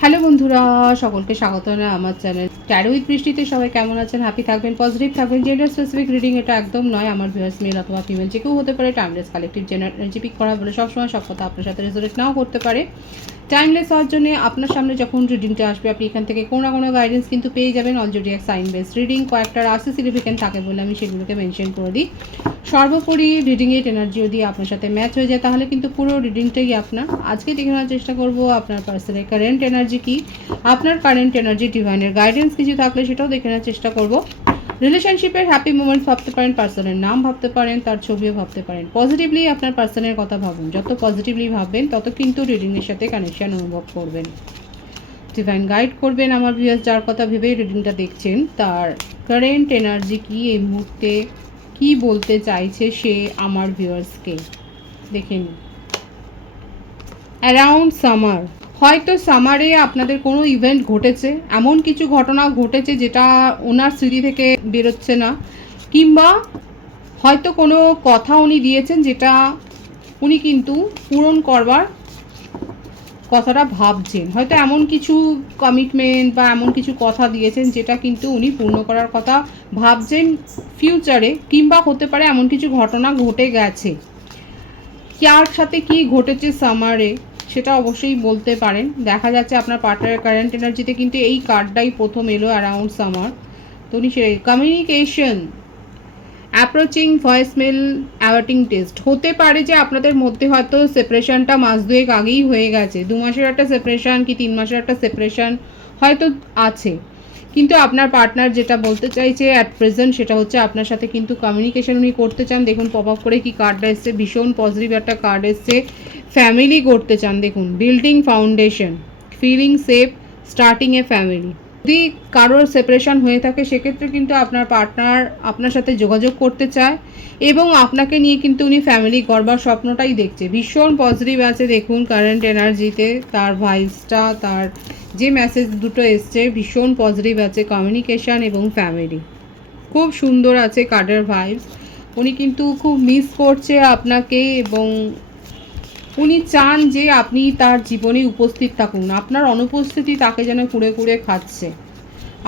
Hello বন্ধুরা, সকলকে স্বাগত জানাই আমার চ্যানেল ট্যারো উইথ বৃষ্টিতে। সবাই কেমন আছেন? হ্যাপি থাকবেন, পজিটিভ থাকবেন। জেন্ডার স্পেসিফিক রিডিং এটা একদম নয়। আমার ভিউয়ার্স মেল অথবা ফিমেল যে কেউ হতে পারে। Timeless collective general energy pick করা বলে সবসময় সব কথা আপনার সাথে রেজোনেট নাও করতে পারে। টাইমলেস হওয়ার জন্য আপনার সামনে যখন রিডিংটা আসবে আপনি এখান থেকে কোনো না কোনো গাইডেন্স কিন্তু পেয়ে যাবেন। অলরেডি এক সাইন বেস রিডিং কয়েকটা রাশি সিগনিফিকেন্ট থাকে বলে আমি সেগুলোকে মেনশন করে দিই। সর্বোপরি রিডিংয়ের এনার্জি যদি আপনার সাথে ম্যাচ হয়ে যায় তাহলে কিন্তু পুরো রিডিংটাই আপনার। আজকে দেখে নেওয়ার চেষ্টা করব আপনার পার্সনের কারেন্ট এনার্জি কী, আপনার কারেন্ট এনার্জি ডিভাইনের গাইডেন্স কিছু থাকলে সেটাও দেখে নেওয়ার চেষ্টা করব। রিলেশনশিপের হ্যাপি মোমেন্ট ভাবতে পারেন, পার্সনের নাম ভাবতে পারেন, তার ছবিও ভাবতে পারেন। পজিটিভলি আপনার পার্সনের কথা ভাবুন। যত পজিটিভলি ভাববেন তত কিন্তু রিডিংয়ের সাথে কানেকশান অনুভব করবেন। ডিভাইন গাইড করবেন আমার ভিউয়ার্স যার কথা ভেবে রিডিংটা দেখছেন, তার কারেন্ট এনার্জি কি, এই মুহূর্তে কি বলতে চাইছে সে আমার ভিউয়ার্সকে। দেখেন, অ্যারাউন্ড সামার, হয়তো সামারে আপনাদের কোনো ইভেন্ট ঘটেছে, এমন কিছু ঘটনা ঘটেছে যেটা ওনার স্মৃতি থেকে বেরোচ্ছে না, কিংবা হয়তো কোনো কথা উনি দিয়েছেন যেটা উনি কিন্তু পূরণ করবার কথাটা ভাবছেন। হয়তো এমন কিছু কমিটমেন্ট বা এমন কিছু কথা দিয়েছেন যেটা কিন্তু উনি পূর্ণ করার কথা ভাবছেন ফিউচারে, কিংবা হতে পারে এমন কিছু ঘটনা ঘটে গেছে। কার সাথে কি ঘটেছে সামারে সেটা অবশ্যই বলতে পারেন। দেখা যাচ্ছে আপনার পার্টনারের কারেন্ট এনার্জিতে কিন্তু এই কার্ডটাই প্রথম এলো, অ্যারাউন্ড সামার। তো উনি সে কমিউনিকেশন, অ্যাপ্রোচিং ভয়েসমেল, অ্যাওয়ার্টিং টেস্ট। হতে পারে যে আপনাদের মধ্যে হয়তো সেপারেশনটা মাস দুয়েক আগেই হয়ে গেছে, 2 মাসের একটা সেপারেশন কি 3 মাসের একটা সেপারেশন হয়তো আছে, কিন্তু আপনার পার্টনার যেটা বলতে চাইছে অ্যাট প্রেজেন্ট সেটা হচ্ছে আপনার সাথে কিন্তু কমিউনিকেশন উনি করতে চান। দেখুন পপ আপ করে কি কার্ডটা এসছে, ভীষণ পজিটিভ একটা কার্ড এসছে। ফ্যামিলি করতে চান, দেখুন building foundation, feeling safe, starting a family. যদি কারোর সেপারেশন হয়ে থাকে সেক্ষেত্রে কিন্তু আপনার পার্টনার আপনার সাথে যোগাযোগ করতে চায় এবং আপনাকে নিয়ে কিন্তু উনি ফ্যামিলি গড়বার স্বপ্নটাই দেখছে। ভীষণ পজিটিভ আছে দেখুন কারেন্ট এনার্জিতে, তার ভাইবসটা, তার যে মেসেজ দুটো এসছে ভীষণ পজিটিভ আছে। কমিউনিকেশান এবং ফ্যামিলি খুব সুন্দর আছে কার্ডের ভাইবস। উনি কিন্তু খুব মিস করছে আপনাকে এবং উনি চান যে আপনি তার জীবনে উপস্থিত থাকুন। আপনার অনুপস্থিতি তাকে যেন কুড়ে কুড়ে খাচ্ছে।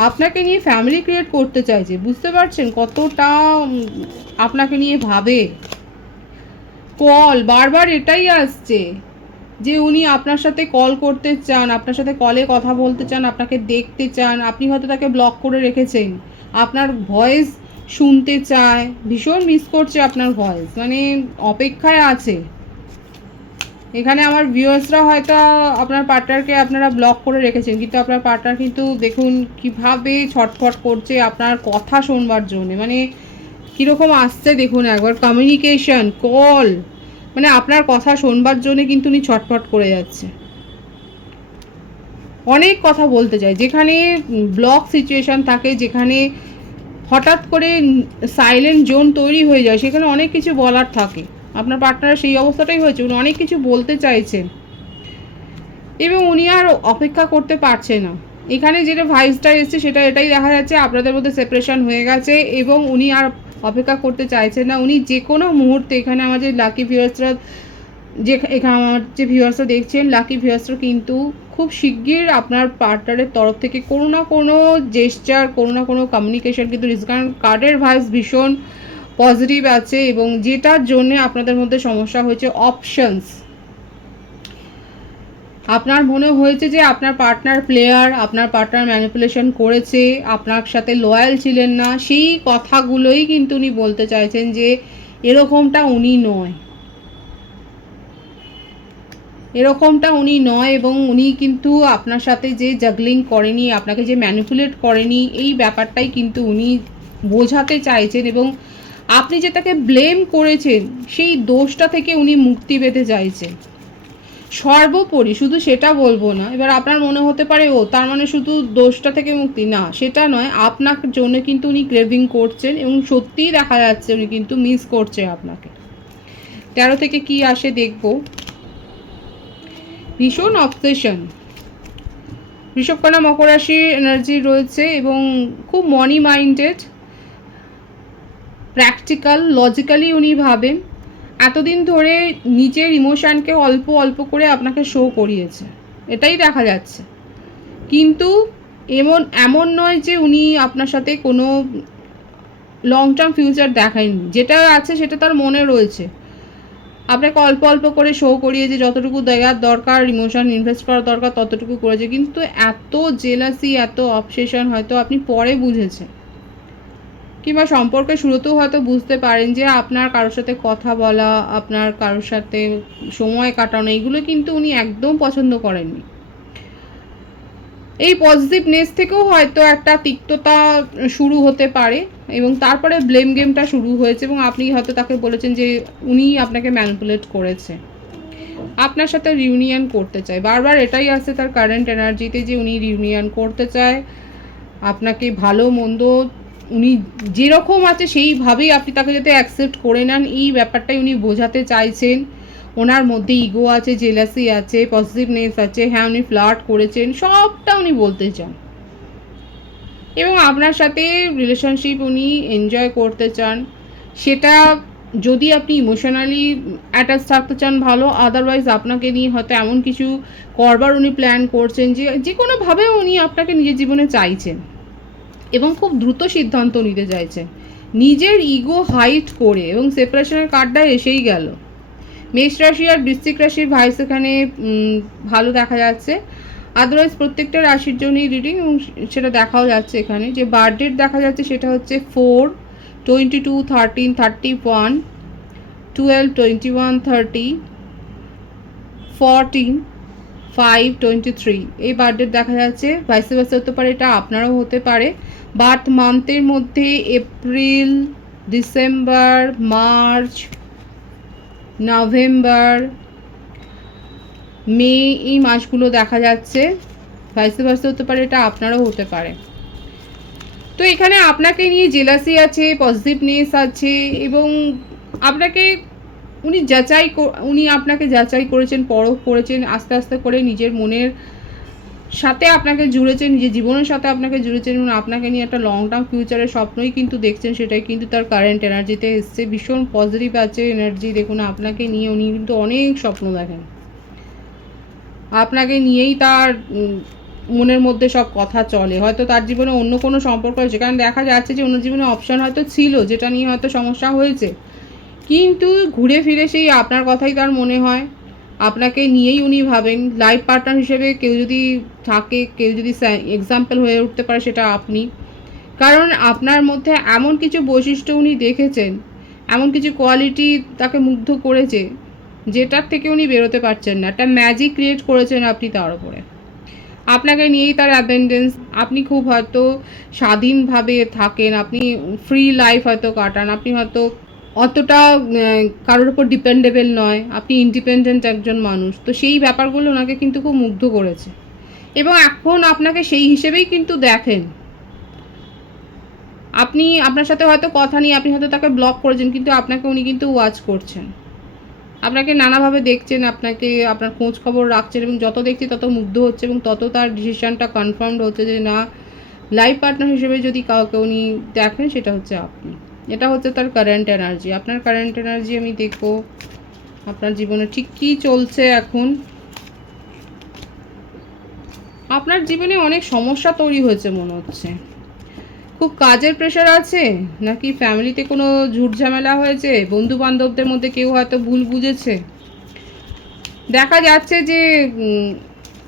আপনাকে নিয়ে ফ্যামিলি ক্রিয়েট করতে চাইছে, বুঝতে পারছেন কতটা আপনাকে নিয়ে ভাবে। কল বারবার এটাই আসছে যে উনি আপনার সাথে কল করতে চান, আপনার সাথে কলে কথা বলতে চান, আপনাকে দেখতে চান। আপনি হয়তো তাকে ব্লক করে রেখেছেন, আপনার ভয়েস শুনতে চায়, ভীষণ মিস করছে আপনার ভয়েস, মানে অপেক্ষায় আছে। এখানে আমার ভিউয়ার্সরা হয়তো আপনার পার্টনারকে আপনারা ব্লক করে রেখেছেন, কিন্তু আপনার পার্টনার কিন্তু দেখুন কিভাবে ছটফট করছে আপনার কথা শুনবার জন্য। মানে কীরকম আসছে দেখুন একবার, কমিউনিকেশন, কল, মানে আপনার কথা শুনবার জন্য কিন্তু উনি ছটফট করে যাচ্ছে। অনেক কথা বলতে চায়। যেখানে ব্লক সিচুয়েশান থাকে, যেখানে হঠাৎ করে সাইলেন্ট জোন তৈরি হয়ে যায়, সেখানে অনেক কিছু বলার থাকে। আপনার পার্টনার সেই অবস্থাটাই হয়েছে, উনি অনেক কিছু বলতে চাইছেন এবং উনি আর অপেক্ষা করতে পারছে না। এখানে যেটা ভাইসটা এসছে সেটা এটাই দেখা যাচ্ছে আপনাদের মধ্যে সেপারেশন হয়ে গেছে এবং উনি আর অপেক্ষা করতে চাইছেন না। উনি যে কোনো মুহূর্তে, এখানে আমাদের লাকি ভিউয়ার্সরা, যে এখানে আমার যে ভিউয়ার্সরা দেখছেন লাকি ভিউয়ার্সরা কিন্তু খুব শিগগির আপনার পার্টনারের তরফ থেকে কোনো না কোনো জেস্চার, কোনো না কোনো কমিউনিকেশন কিন্তু কারণ কার্ডের ভাইস ভীষণ পজিটিভ আছে এবং যেটার জন্যে আপনাদের মধ্যে সমস্যা হয়েছে অপশনস। আপনার মনে হয়েছে যে আপনার পার্টনার প্লেয়ার, আপনার পার্টনার ম্যানিপুলেশন করেছে, আপনার সাথে লয়াল ছিলেন না, সেই কথাগুলোই কিন্তু উনি বলতে চাইছেন যে এরকমটা উনি নয়, এরকমটা উনি নয় এবং উনি কিন্তু আপনার সাথে যে জাগলিং করেনি, আপনাকে যে ম্যানিপুলেট করেনি, এই ব্যাপারটাই কিন্তু উনি বোঝাতে চাইছেন এবং আপনি যে তাকে ব্লেম করেছেন সেই দোষটা থেকে উনি মুক্তি পেতে চাইছেন। সর্বোপরি শুধু সেটা বলবো না, এবার আপনার মনে হতে পারে ও তার মানে শুধু দোষটা থেকে মুক্তি, না সেটা নয়, আপনার জন্য কিন্তু উনি ক্রেভিং করছেন এবং সত্যিই দেখা যাচ্ছে উনি কিন্তু মিস করছে আপনাকে। 13 থেকে কি আসে দেখব। ভীষণ অবসেশন, বৃষভকন্যা মকর রাশির এনার্জি রয়েছে এবং খুব মানি মাইন্ডেড, প্র্যাকটিক্যাল, লজিক্যালি উনি ভাবেন। এতদিন ধরে নিজের ইমোশানকে অল্প অল্প করে আপনাকে শো করিয়েছে, এটাই দেখা যাচ্ছে। কিন্তু এমন নয় যে উনি আপনার সাথে কোনো লং টার্ম ফিউচার দেখায়নি, যেটা আছে সেটা তার মনে রয়েছে। আপনাকে অল্প অল্প করে শো করিয়ে যে যতটুকু দেওয়ার দরকার, ইমোশন ইনভেস্ট করার দরকার ততটুকু করেছে, কিন্তু এত জেলাসি, এত অবসেশন হয়তো আপনি পরে বুঝেছেন, কিংবা সম্পর্কের শুরুতেও হয়তো বুঝতে পারেন যে আপনার কারোর সাথে কথা বলা, আপনার কারোর সাথে সময় কাটানো, এগুলো কিন্তু উনি একদম পছন্দ করেননি। এই পজিটিভনেস থেকেও হয়তো একটা তিক্ততা শুরু হতে পারে, এবং তারপরে ব্লেম গেমটা শুরু হয়েছে, এবং আপনি হয়তো তাকে বলেছেন যে উনি আপনাকে ম্যানিপুলেট করেছে, আপনার সাথে রিউনিয়ন করতে চায়। বারবার এটাই আসছে তার কারেন্ট এনার্জিতে, যে উনি রিউনিয়ন করতে চায়, আপনাকে ভালো মন্দ উনি যেরকম আছে সেইভাবেই আপনি তাকে যাতে অ্যাকসেপ্ট করে নেন, এই ব্যাপারটাই উনি বোঝাতে চাইছেন। ওনার মধ্যে ইগো আছে, জেলাসি আছে, পজিটিভনেস আছে, হ্যাঁ উনি ফ্লার্ট করেছেন, সবটা উনি বলতে চান, এবং আপনার সাথে রিলেশনশিপ উনি এনজয় করতে চান। সেটা যদি আপনি ইমোশনালি অ্যাটাচ থাকতে চান ভালো, আদারওয়াইজ আপনাকে নিয়ে হয়তো এমন কিছু করবার উনি প্ল্যান করছেন যে কোনোভাবে উনি আপনাকে নিজের জীবনে চাইছেন, এবং খুব দ্রুত সিদ্ধান্ত নিতে চাইছেন নিজের ইগো হাইট করে, এবং সেপারেশনের কার্ডটা এসেই গেল। মেষ রাশি আর বৃশ্চিক রাশির ভাইস এখানে ভালো দেখা যাচ্ছে, আদারওয়াইজ প্রত্যেকটা রাশির জন্যই রিডিং, এবং সেটা দেখাও যাচ্ছে এখানে। যে বার্থডেট দেখা যাচ্ছে সেটা হচ্ছে 4, 22, 13, 31, 12, 21, 30, 14, 5, 23, এই বার্থডেট দেখা যাচ্ছে। ভাইসে ভাইসে হতে পারে, এটা আপনারও হতে পারে। বার্থ মান্থের মধ্যে এপ্রিল, ডিসেম্বর, মার্চ, নভেম্বর, মে, এই মাসগুলো দেখা যাচ্ছে। ভাইসে ভাইসে হতে পারে, এটা আপনারও হতে পারে। তো এখানে আপনাকে নিয়ে জেলাসি আছে, পজিটিভনেস আছে, এবং আপনাকে উনি আপনাকে যাচাই করেছেন, পরখ করেছেন, আস্তে আস্তে করে নিজের মনের সাথে আপনাকে জুড়েছেন, নিজের জীবনের সাথে আপনাকে জুড়েছেন, এবং আপনাকে নিয়ে একটা লং টার্ম ফিউচারের স্বপ্নই কিন্তু দেখছেন, সেটাই কিন্তু তার কারেন্ট এনার্জিতে এসছে। ভীষণ পজিটিভ আছে এনার্জি, দেখুন আপনাকে নিয়ে উনি কিন্তু অনেক স্বপ্ন দেখেন, আপনাকে নিয়েই তার মনের মধ্যে সব কথা চলে। হয়তো তার জীবনে অন্য কোনো সম্পর্ক হয়েছে, কারণ দেখা যাচ্ছে যে অন্য জীবনে অপশান হয়তো ছিল, যেটা নিয়ে হয়তো সমস্যা হয়েছে, কিন্তু ঘুরে ফিরে সেই আপনার কথাই তার মনে হয়, আপনাকে নিয়েই উনি ভাবেন। লাইফ পার্টনার হিসেবে কেউ যদি থাকে, কেউ যদি এক্সাম্পল হয়ে উঠতে পারে, সেটা আপনি। কারণ আপনার মধ্যে এমন কিছু বৈশিষ্ট্য উনি দেখেছেন, এমন কিছু কোয়ালিটি তাকে মুগ্ধ করেছে, যেটার থেকে উনি বেরোতে পারছেন না। একটা ম্যাজিক ক্রিয়েট করেছেন আপনি তার উপরে, আপনাকে নিয়েই তার অ্যাবেন্ডেন্স। আপনি খুব হয়তো স্বাধীনভাবে থাকেন, আপনি ফ্রি লাইফ হয়তো কাটান, আপনি হয়তো অতটা কারোর উপর ডিপেন্ডেবল নয়, আপনি ইন্ডিপেন্ডেন্ট একজন মানুষ। তো সেই ব্যাপারগুলো ওনাকে কিন্তু খুব মুগ্ধ করেছে, এবং এখন আপনাকে সেই হিসেবেই কিন্তু দেখেন। আপনার সাথে হয়তো কথা নেই, আপনি হয়তো তাকে ব্লক করেছেন, কিন্তু আপনাকে উনি কিন্তু ওয়াচ করছেন, আপনাকে নানাভাবে দেখছেন, আপনার খোঁজ খবর রাখছেন, এবং যত দেখছি তত মুগ্ধ হচ্ছে, এবং তত তার ডিসিশনটা কনফার্মড হচ্ছে যে না, লাইফ পার্টনার হিসেবে যদি কাউকে উনি দেখেন, সেটা হচ্ছে আপনি। এটা হচ্ছে তার কারেন্ট এনার্জি। আপনার কারেন্ট এনার্জি আমি দেখবো আপনার জীবনে ঠিক কী চলছে এখন। আপনার জীবনে অনেক সমস্যা তৈরি হয়েছে মনে হচ্ছে, খুব কাজের প্রেশার আছে, নাকি ফ্যামিলিতে কোনো ঝুট ঝামেলা হয়েছে, বন্ধু বান্ধবদের মধ্যে কেউ হয়তো ভুল বুঝেছে। দেখা যাচ্ছে যে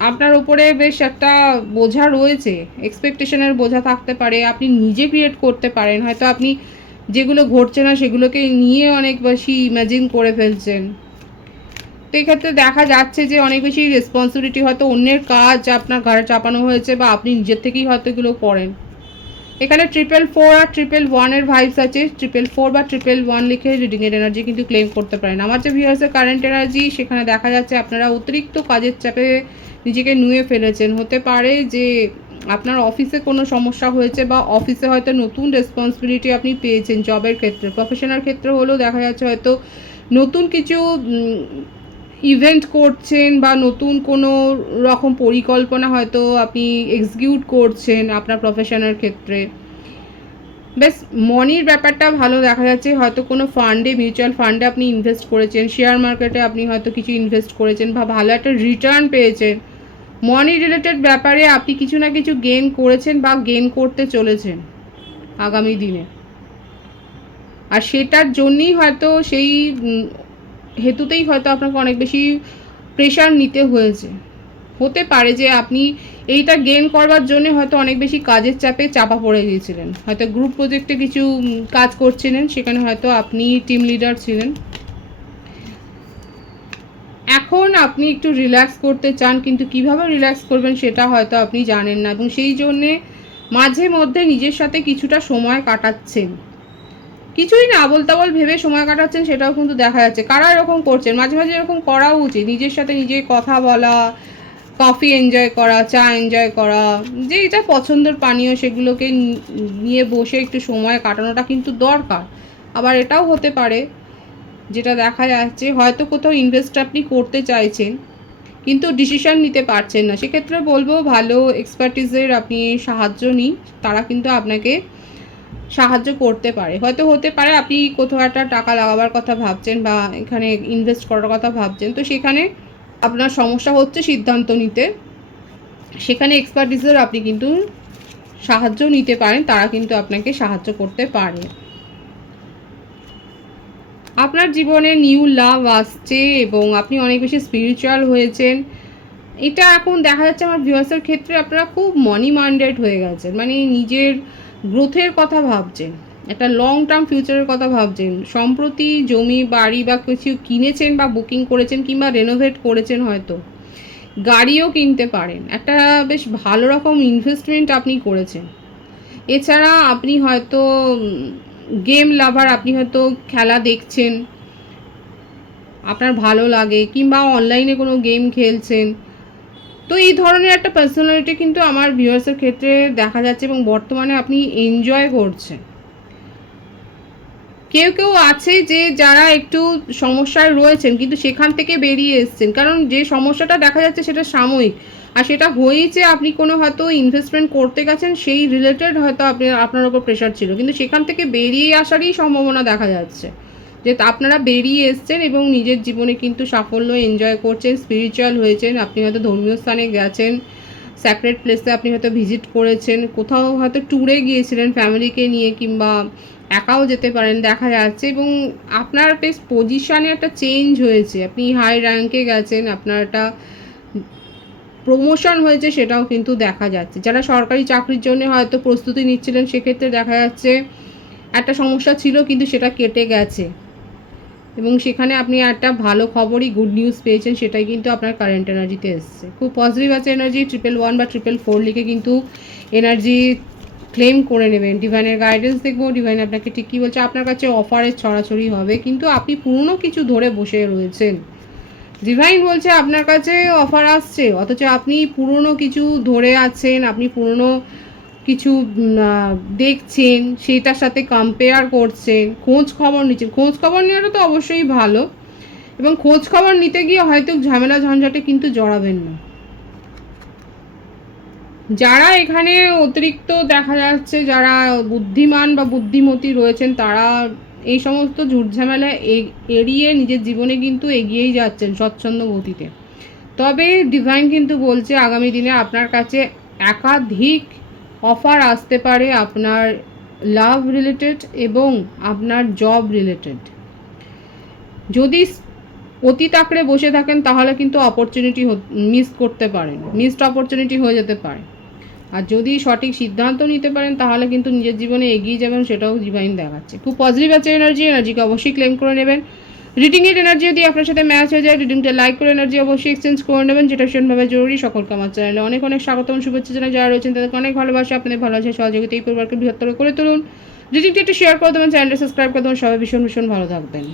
আপনার উপরে বেশ একটা বোঝা রয়েছে, এক্সপেকটেশনের বোঝা থাকতে পারে, আপনি নিজে ক্রিয়েট করতে পারেন, হয়তো আপনি যেগুলো ঘটছে না সেগুলোকে নিয়ে অনেক বেশি ইমাজিন করে ফেলছেন। তো এক্ষেত্রে দেখা যাচ্ছে যে অনেক বেশি রেসপন্সিবিলিটি হয়তো অন্যের কাজ আপনার ঘাড়ে চাপানো হয়েছে, বা আপনি নিজের থেকেই হয়তো এগুলো করেন। এখানে 444 আর 111 ভাইবস আছে। 444 বা 111 লিখে রিডিংয়ের এনার্জি কিন্তু ক্লেম করতে পারেন। আমার যে ভিউয়ার্সের কারেন্ট এনার্জি, সেখানে দেখা যাচ্ছে আপনারা অতিরিক্ত কাজের চাপে নিজেকে নুয়ে ফেলেছেন। হতে পারে যে আপনার অফিসে কোনো সমস্যা হয়েছে, বা অফিসে হয়তো নতুন রেসপন্সিবিলিটি আপনি পেয়েছেন জবের ক্ষেত্রে। প্রফেশনাল ক্ষেত্রে হলেও দেখা যাচ্ছে হয়তো নতুন কিছু ইভেন্ট করছেন, বা নতুন কোনো রকম পরিকল্পনা হয়তো আপনি এক্সিকিউট করছেন আপনার প্রফেশনের ক্ষেত্রে। বেশ মানির ব্যাপারটা ভালো দেখা যাচ্ছে, হয়তো কোনো ফান্ডে, মিউচুয়াল ফান্ডে আপনি ইনভেস্ট করেছেন, শেয়ার মার্কেটে আপনি হয়তো কিছু ইনভেস্ট করেছেন, বা ভালো একটা রিটার্ন পেয়েছেন। মানি রিলেটেড ব্যাপারে আপনি কিছু না কিছু গেইন করেছেন বা গেইন করতে চলেছেন আগামী দিনে, আর সেটার জন্যই হয়তো সেই হেতুতেই হয়তো আপনাকে অনেক বেশি প্রেশার নিতে হয়েছে। হতে পারে যে আপনি এইটা গেইন করবার জন্য হয়তো অনেক বেশি কাজের চাপে চাপা পড়ে গিয়েছিলেন, হয়তো গ্রুপ প্রজেক্টে কিছু কাজ করছিলেন, সেখানে হয়তো আপনি টিম লিডার ছিলেন। এখন আপনি একটু রিল্যাক্স করতে চান, কিন্তু কিভাবে রিল্যাক্স করবেন সেটা হয়তো আপনি জানেন না, এবং সেই জন্যে মাঝে মধ্যে নিজের সাথে কিছুটা সময় কাটাচ্ছেন, কিছুই না আবোল তাবোল ভেবে সময় কাটাচ্ছেন, সেটাও কিন্তু দেখা যাচ্ছে। কারা এরকম করছেন? মাঝে মাঝে এরকম করাও উচিত, নিজের সাথে নিজে কথা বলা, কফি এনজয় করা, চা এনজয় করা, যে এটা পছন্দের পানীয় সেগুলোকে নিয়ে বসে একটু সময় কাটানোটা কিন্তু দরকার। আবার এটাও হতে পারে যেটা দেখা যাচ্ছে হয়তো কোথাও ইনভেস্ট আপনি করতে চাইছেন কিন্তু ডিসিশন নিতে পারছেন না, সেক্ষেত্রে বলবো ভালো এক্সপার্টিসের আপনি সাহায্য নিন, তারা কিন্তু আপনাকে সাহায্য করতে পারে। হয়তো হতে পারে আপনি কোথাও একটা টাকা লাগাবার কথা ভাবছেন বা এখানে ইনভেস্ট করার কথা ভাবছেন, তো সেখানে আপনার সমস্যা হচ্ছে সিদ্ধান্ত নিতে, সেখানে এক্সপার্টিসের আপনি কিন্তু সাহায্য নিতে পারেন, তারা কিন্তু আপনাকে সাহায্য করতে পারে। আপনার জীবনে নিউ লাভ আসছে এবং আপনি অনেক বেশি স্পিরিচুয়াল হয়েছেন, এটা এখন দেখা যাচ্ছে আমার ভিউয়ার্সের ক্ষেত্রে আপনারা খুব মানি মাইন্ডেড হয়ে গেছেন, মানে নিজের গ্রোথের কথা ভাবছেন, একটা লং টার্ম ফিউচারের কথা ভাবছেন। সম্প্রতি জমি বাড়ি বা কিছু কিনেছেন বা বুকিং করেছেন কিংবা রেনোভেট করেছেন, হয়তো গাড়িও কিনতে পারেন, একটা বেশ ভালো রকম ইনভেস্টমেন্ট আপনি করেছেন। এছাড়া আপনি হয়তো গেম লাভার, আপনি হয়তো খেলা দেখছেন, আপনার ভালো লাগে, কিংবা অনলাইনে কোনো গেম খেলছেন, তো এই ধরনের একটা পার্সোনালিটি কিন্তু আমার ভিউয়ার্সের ক্ষেত্রে দেখা যাচ্ছে এবং বর্তমানে আপনি এনজয় করছেন। কেউ কেউ আছে যে যারা একটু সমস্যায় রয়েছেন কিন্তু সেখান থেকে বেরিয়ে এসছেন, কারণ যে সমস্যাটা দেখা যাচ্ছে সেটা সাময়িক, আর সেটা হয়েছে আপনি কোনো হয়তো ইনভেস্টমেন্ট করতে গেছেন সেই রিলেটেড হয়তো আপনার ওপর প্রেশার ছিল, কিন্তু সেখান থেকে বেরিয়ে আসারই সম্ভাবনা দেখা যাচ্ছে যে আপনারা বেরিয়ে এসছেন এবং নিজের জীবনে কিন্তু সাফল্য এনজয় করছেন, স্পিরিচুয়াল হয়েছেন, আপনি হয়তো ধর্মীয় স্থানে গেছেন, স্যাক্রেড প্লেসে আপনি হয়তো ভিজিট করেছেন, কোথাও হয়তো ট্যুরে গিয়েছিলেন ফ্যামিলিকে নিয়ে, কিংবা একাও যেতে পারেন দেখা যাচ্ছে, এবং আপনার বেশ পজিশানে একটা চেঞ্জ হয়েছে, আপনি হাই র্যাঙ্কে গেছেন, আপনার একটা প্রমোশন হয়েছে সেটাও কিন্তু দেখা যাচ্ছে। যারা সরকারি চাকরির জন্য হয়তো প্রস্তুতি নিচ্ছিলেন সেক্ষেত্রে দেখা যাচ্ছে একটা সমস্যা ছিল কিন্তু সেটা কেটে গেছে, এবং সেখানে আপনি একটা ভালো খবরই গুড নিউজ পেয়েছেন, সেটাই কিন্তু আপনার কারেন্ট এনার্জিতে এসছে। খুব পজিটিভ আছে এনার্জি। 111 বা 444 লিখে কিন্তু এনার্জি ক্লেম করে নেবেন। ডিভাইনের গাইডেন্স দেখবো, ডিভাইন আপনাকে ঠিক কী বলছে। আপনার কাছে অফারের ছড়াছড়ি হবে, কিন্তু আপনি পুরনো কিছু ধরে বসে রয়েছেন। ডিভাইন বলছে আপনার কাছে অফার আসছে, অথচ আপনি পুরনো কিছু ধরে আছেন, আপনি পুরনো কিছু দেখছেন, সেটার সাথে কম্পেয়ার করছেন, খোঁজ খবর নিচ্ছেন। খোঁজ খবর নেওয়াটা তো অবশ্যই ভালো, এবং খোঁজ খবর নিতে গিয়ে হয়তো ঝামেলা ঝঞ্ঝাটে কিন্তু জড়াবেন না। যারা এখানে অতিরিক্ত দেখা যাচ্ছে, যারা বুদ্ধিমান বা বুদ্ধিমতী রয়েছেন, তারা এই সমস্ত ঝুটঝামেলা এড়িয়ে নিজের জীবনে কিন্তু এগিয়েই যাচ্ছেন স্বচ্ছন্দ গতিতে। তবে ডিভাইন কিন্তু বলছে আগামী দিনে আপনার কাছে একাধিক অফার আসতে পারে, আপনার লাভ রিলেটেড এবং আপনার জব রিলেটেড। যদি অতীত আঁকড়ে বসে থাকেন তাহলে কিন্তু অপরচুনিটি মিস করতে পারেন, মিসড অপরচুনিটি হয়ে যেতে পারে। আর যদি সঠিক সিদ্ধান্ত নিতে পারেন তাহলে কিন্তু নিজের জীবনে এগিয়ে যাবেন, সেটাও ডিভাইন দেখাচ্ছে। খুব পজিটিভ আছে এনার্জিকে অবশ্যই ক্লেম করে নেবেন। রিডিংয়ের এনার্জি যদি আপনার সাথে ম্যাচ হয়ে যায়, রিডিংটা লাইক করে এনার্জি অবশ্যই এক্সচেঞ্জ করে নেবেন, যেটা ভীষণভাবে জরুরি। সকলকে আমার চ্যানেলে অনেক অনেক স্বাগতম, শুভেচ্ছা জানাই। যারা রয়েছেন তাদেরকে অনেক ভালোবাসা, আপনাদের ভালোবাসা সহযোগিতা এই পরিবারকে বৃহত্তর করে তুলুন। রিডিংটি একটু শেয়ার করে দেবেন, চ্যানেলটা সাবস্ক্রাইব করে দেবেন। সবাই ভীষণ ভীষণ ভালো থাকবেন।